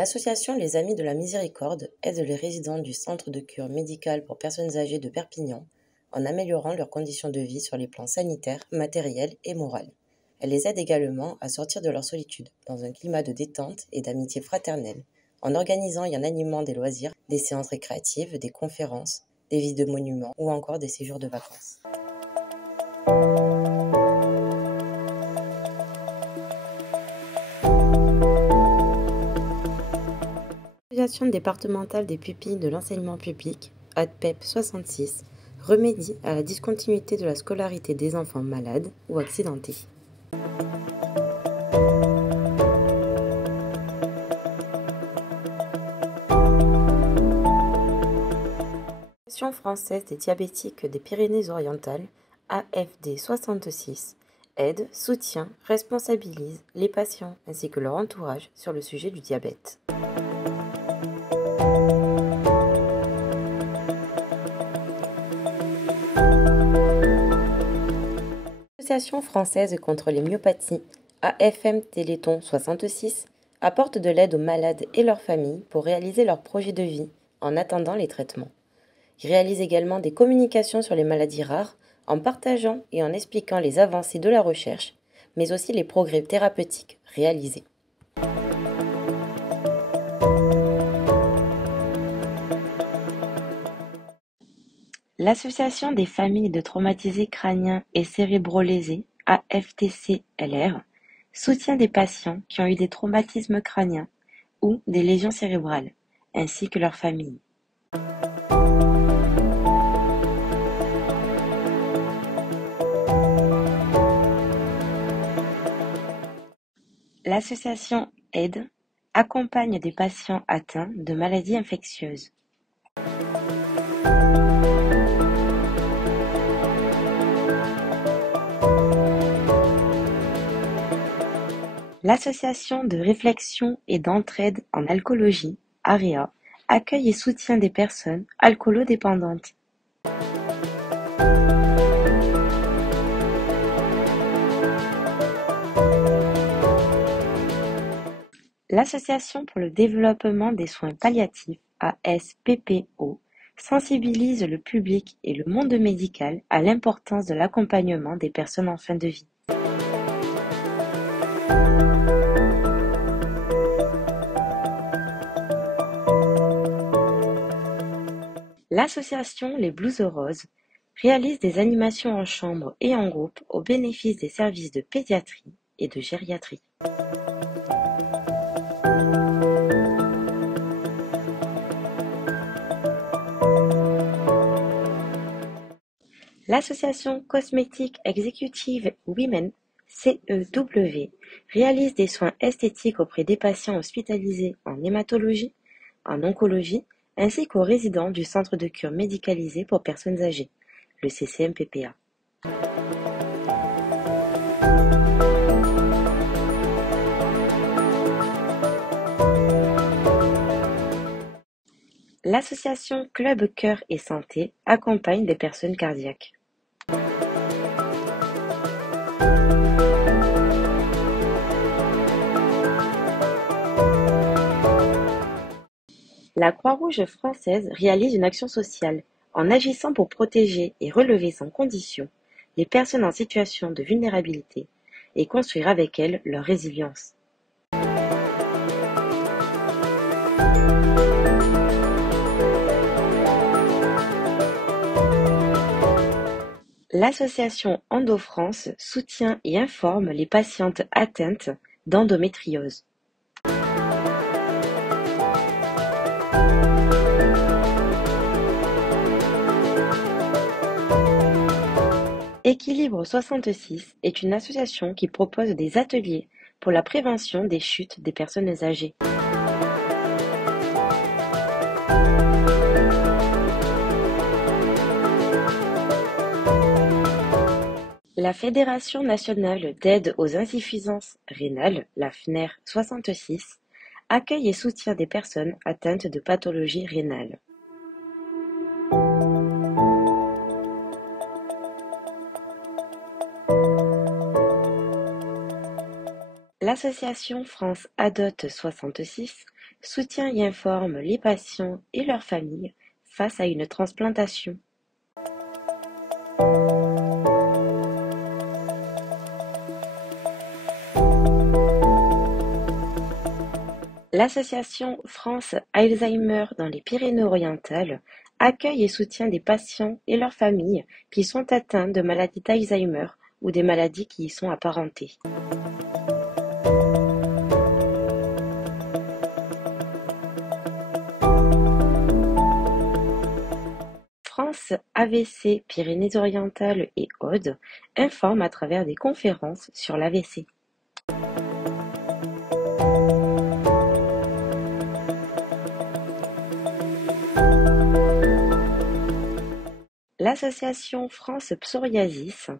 L'association Les Amis de la Miséricorde aide les résidents du centre de cure médicale pour personnes âgées de Perpignan en améliorant leurs conditions de vie sur les plans sanitaires, matériels et moral. Elle les aide également à sortir de leur solitude dans un climat de détente et d'amitié fraternelle, en organisant et en animant des loisirs, des séances récréatives, des conférences, des visites de monuments ou encore des séjours de vacances. L'Association départementale des pupilles de l'enseignement public, ADPEP 66, remédie à la discontinuité de la scolarité des enfants malades ou accidentés. L'Association française des diabétiques des Pyrénées-Orientales, AFD 66, aide, soutient, responsabilise les patients ainsi que leur entourage sur le sujet du diabète. L'Association française contre les myopathies, AFM Téléthon 66, apporte de l'aide aux malades et leurs familles pour réaliser leurs projets de vie en attendant les traitements. Il réalise également des communications sur les maladies rares en partageant et en expliquant les avancées de la recherche, mais aussi les progrès thérapeutiques réalisés. L'Association des familles de traumatisés crâniens et cérébro-lésés, AFTC-LR, soutient des patients qui ont eu des traumatismes crâniens ou des lésions cérébrales, ainsi que leurs familles. L'association AIDE accompagne des patients atteints de maladies infectieuses. L'association de réflexion et d'entraide en alcoolologie, AREA, accueille et soutient des personnes alcoolodépendantes. L'Association pour le développement des soins palliatifs, ASPPO, sensibilise le public et le monde médical à l'importance de l'accompagnement des personnes en fin de vie. L'association Les Blues Roses réalise des animations en chambre et en groupe au bénéfice des services de pédiatrie et de gériatrie. L'association Cosmetic Executive Women, CEW, réalise des soins esthétiques auprès des patients hospitalisés en hématologie, en oncologie, ainsi qu'aux résidents du centre de cure médicalisé pour personnes âgées, le CCMPPA. L'association Club Cœur et Santé accompagne des personnes cardiaques. La Croix-Rouge française réalise une action sociale en agissant pour protéger et relever sans condition les personnes en situation de vulnérabilité et construire avec elles leur résilience. L'association Endo-France soutient et informe les patientes atteintes d'endométriose. Équilibre 66 est une association qui propose des ateliers pour la prévention des chutes des personnes âgées. La Fédération nationale d'aide aux insuffisances rénales, la FNAIR 66, accueille et soutient des personnes atteintes de pathologies rénales. L'association France Adote 66 soutient et informe les patients et leurs familles face à une transplantation. L'association France Alzheimer dans les Pyrénées-Orientales accueille et soutient des patients et leurs familles qui sont atteints de maladies d'Alzheimer ou des maladies qui y sont apparentées. France AVC Pyrénées-Orientales et Aude informe à travers des conférences sur l'AVC. L'association France Psoriasis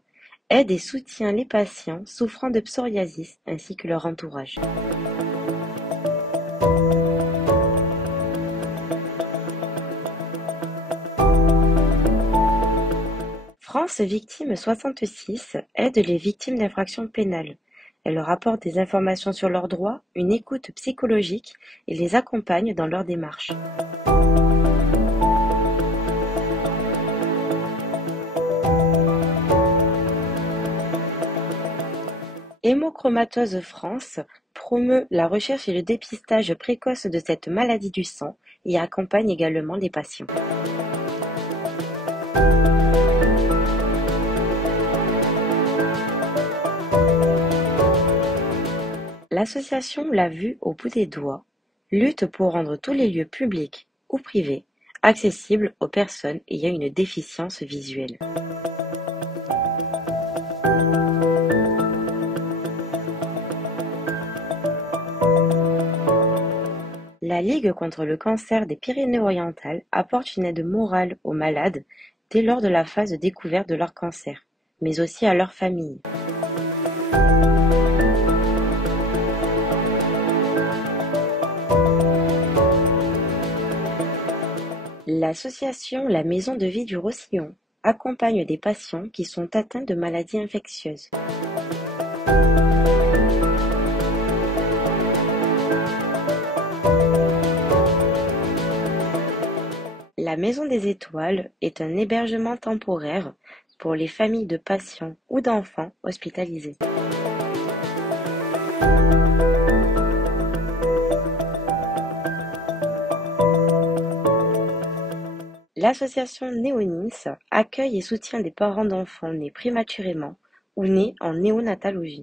aide et soutient les patients souffrant de psoriasis ainsi que leur entourage. France Victimes 66 aide les victimes d'infractions pénales. Elle leur apporte des informations sur leurs droits, une écoute psychologique et les accompagne dans leur démarche. Hémochromatose France promeut la recherche et le dépistage précoce de cette maladie du sang et accompagne également les patients. L'association La Vue au bout des doigts lutte pour rendre tous les lieux publics ou privés accessibles aux personnes ayant une déficience visuelle. La Ligue contre le cancer des Pyrénées-Orientales apporte une aide morale aux malades dès lors de la phase de découverte de leur cancer, mais aussi à leurs familles. L'association La Maison de Vie du Roussillon accompagne des patients qui sont atteints de maladies infectieuses. La Maison des Étoiles est un hébergement temporaire pour les familles de patients ou d'enfants hospitalisés. L'association Néonins accueille et soutient des parents d'enfants nés prématurément ou nés en néonatologie.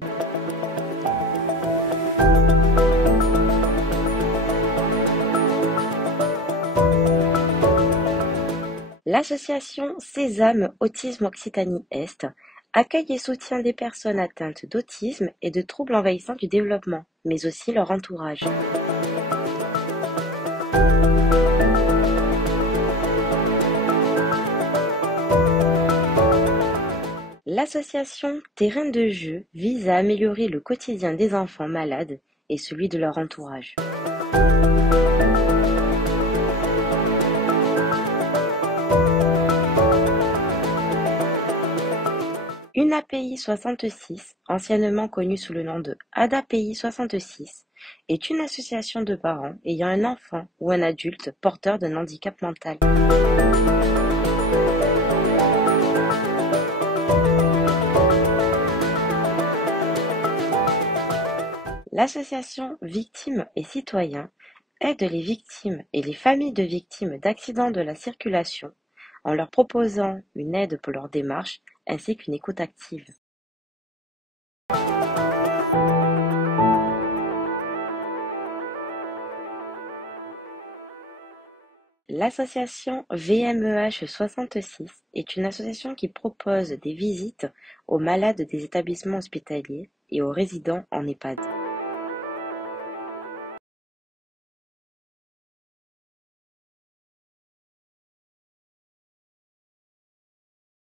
L'association Sésame Autisme Occitanie-Est accueille et soutient des personnes atteintes d'autisme et de troubles envahissants du développement, mais aussi leur entourage. L'association Terrain de jeu vise à améliorer le quotidien des enfants malades et celui de leur entourage. Une API 66, anciennement connue sous le nom de ADAPI 66, est une association de parents ayant un enfant ou un adulte porteur d'un handicap mental. L'association Victimes et Citoyens aide les victimes et les familles de victimes d'accidents de la circulation en leur proposant une aide pour leur démarche ainsi qu'une écoute active. L'association VMEH 66 est une association qui propose des visites aux malades des établissements hospitaliers et aux résidents en EHPAD.